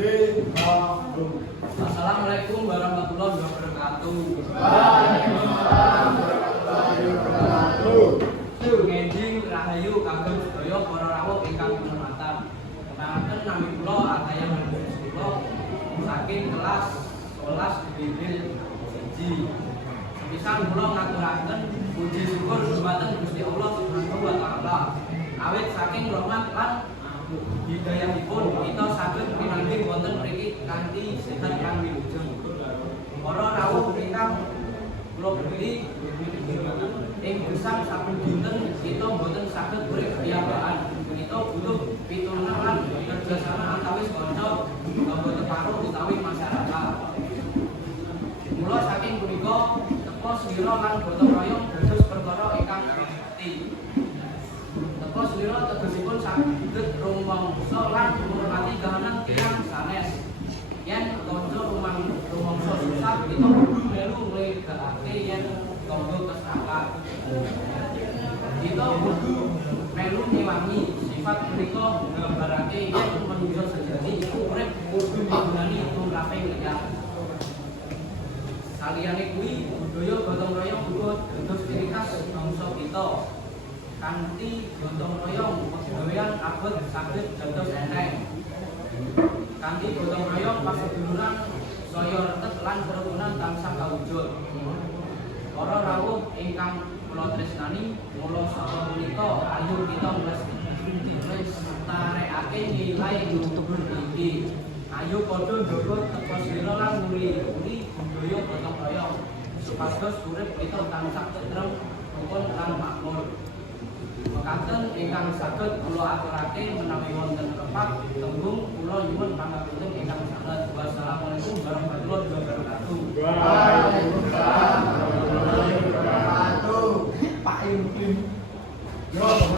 Assalamualaikum warahmatullahi wabarakatuh. Waalaikumsalam warahmatullahi wabarakatuh. Ngenjing rahayu kagem sedaya para rawuh ingkang kinurmatan. Kenalken nami kula Ataya Manungso saking kelas 11 Bibil 1. Sepisan kula ngaturaken puji syukur dumateng Gusti Allah Subhanahu wa taala. Awit saking rahmat lan hidayahipun kita saged pinanggih wonten mriki kanthi sehat lan wilujeng. Para rawuh ingkang kula beli ing gesang saben dinten kita mboten saged urip piyambakan. Kita butuh pitulungan lan kerjasama antawis kanca anggota paruh utawi masyarakat. Mula saking punika teka slira lan gotong royong dados perkara ingkang arti. Teka slira tegesipun saged rumangsa lan ngurmati kahanan tiyang sanes. Yen kanca rumangsa susah kita kudu melu nglegakake yen kanca kesalahan. Kita kudu melu ngewangi sifat punika nggambarake yen manungsa sejati iku urip kudu migunani tumrape liya. Saliyane kuwi budaya gotong royong uga dados ciri khas bangsa kita. Kanthi gotong royong pegawéan abot saged dados enteng. Kanthi gotong royong paseduluran saya retet lan kerukunan tansah kawujud. Para rawuh ingkang kula tresnani, mula saka punika ayo kita nglestarekake nilai luhur iki. Ayo padha njaga teka slira lan nguri-uri budaya gotong royong supados urip kita tansah tentrem, rukun lan makmur. Mekaten ingkang saged kula aturake menawi wonten kepak tembung kula nyuwun pangapunten ingkang sanget. Wassalamualaikum warahmatullahi wabarakatuh. Waalaikumsalam warahmatullahi wabarakatuh. Pak Im.